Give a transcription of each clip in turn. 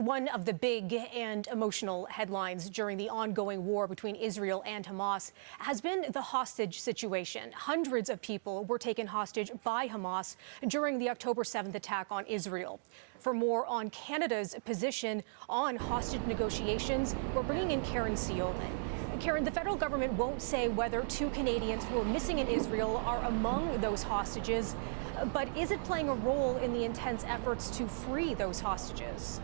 One of the big and emotional headlines during the ongoing war between Israel and Hamas has been the hostage situation. Hundreds of people were taken hostage by Hamas during the October 7th attack on Israel. For more on Canada's position on hostage negotiations, we're bringing in Caryn Ceolin. Caryn, the federal government won't say whether 2 Canadians who are missing in Israel are among those hostages, but is it playing a role in the intense efforts to free those hostages?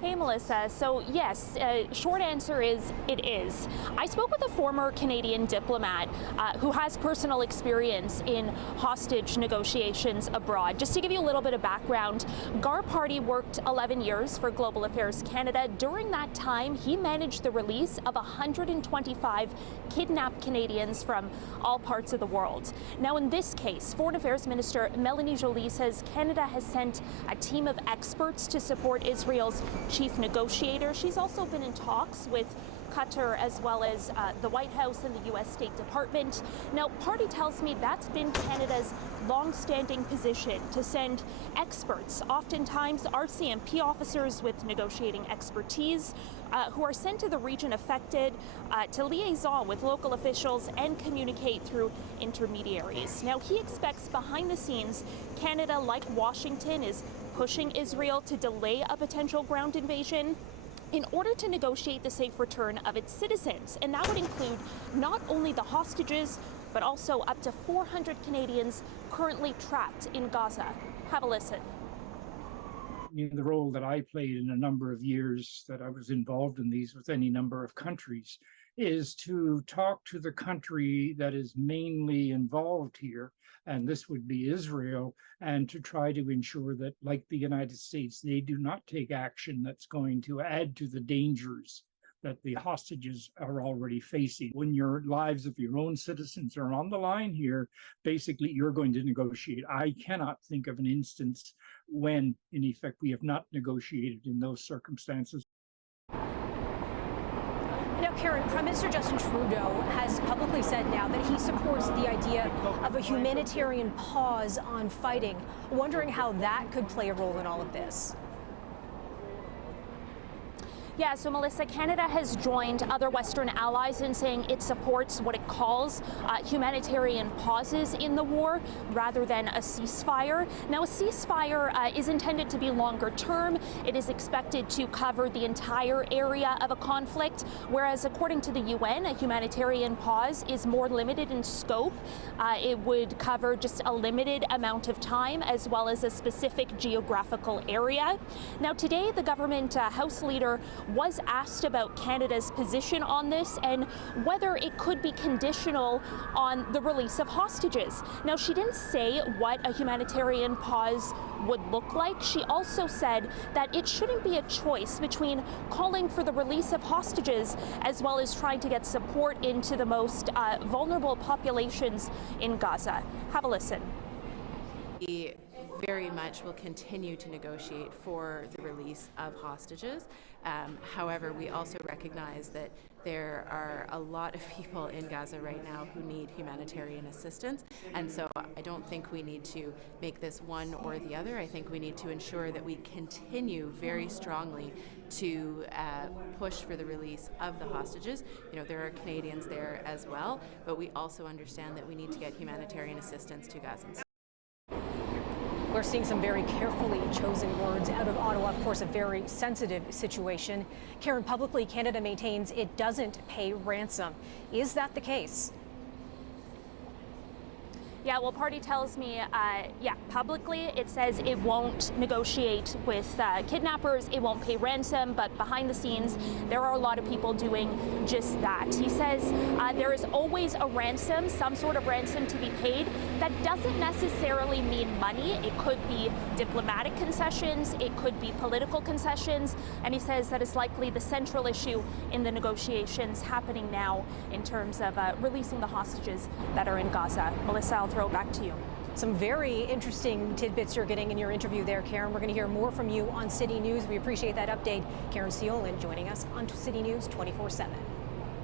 Hey, Melissa. So, yes, short answer is it is. I spoke with a former Canadian diplomat who has personal experience in hostage negotiations abroad. Just to give you a little bit of background, Gar Party worked 11 years for Global Affairs Canada. During that time, he managed the release of 125 kidnapped Canadians from all parts of the world. Now, in this case, Foreign Affairs Minister Mélanie Joly says Canada has sent a team of experts to support Israel's chief negotiator. She's also been in talks with Qatar as well as the White House and the U.S. State Department. Now, Party tells me that's been Canada's long-standing position, to send experts, oftentimes RCMP officers with negotiating expertise, who are sent to the region affected to liaison with local officials and communicate through intermediaries. Now, he expects behind the scenes, Canada, like Washington, is pushing Israel to delay a potential ground invasion in order to negotiate the safe return of its citizens. And that would include not only the hostages, but also up to 400 Canadians currently trapped in Gaza. Have a listen. The role that I played in a number of years that I was involved in these with any number of countries is to talk to the country that is mainly involved here, and this would be Israel, and to try to ensure that, like the United States, they do not take action that's going to add to the dangers that the hostages are already facing. When your lives of your own citizens are on the line here, basically you're going to negotiate. I cannot think of an instance when, in effect, we have not negotiated in those circumstances. Now, Caryn, Prime Minister Justin Trudeau has publicly said now that he supports the idea of a humanitarian pause on fighting, wondering how that could play a role in all of this. Yeah, so Melissa, Canada has joined other Western allies in saying it supports what it calls humanitarian pauses in the war rather than a ceasefire. Now, a ceasefire is intended to be longer term. It is expected to cover the entire area of a conflict, whereas according to the UN, a humanitarian pause is more limited in scope. It would cover just a limited amount of time as well as a specific geographical area. Now, today, the government House leader was asked about Canada's position on this and whether it could be conditional on the release of hostages. Now, she didn't say what a humanitarian pause would look like. She also said that it shouldn't be a choice between calling for the release of hostages as well as trying to get support into the most vulnerable populations in Gaza. Have a listen. We very much will continue to negotiate for the release of hostages. However, we also recognize that there are a lot of people in Gaza right now who need humanitarian assistance, and so I don't think we need to make this one or the other. I think we need to ensure that we continue very strongly to push for the release of the hostages. You know, there are Canadians there as well, but we also understand that we need to get humanitarian assistance to Gazans. We're seeing some very carefully chosen words out of Ottawa, of course, a very sensitive situation. Caryn, publicly, Canada maintains it doesn't pay ransom. Is that the case? Yeah, well, Party tells me, publicly it says it won't negotiate with kidnappers, it won't pay ransom, but behind the scenes, there are a lot of people doing just that. He says there is always a ransom, some sort of ransom to be paid. That doesn't necessarily mean money. It could be diplomatic concessions, it could be political concessions, and he says that is likely the central issue in the negotiations happening now in terms of releasing the hostages that are in Gaza. Melissa, I'll throw it back to you. Some very interesting tidbits you're getting in your interview there, Caryn. We're going to hear more from you on City News. We appreciate that update. Caryn Ceolin joining us on City News 24/7.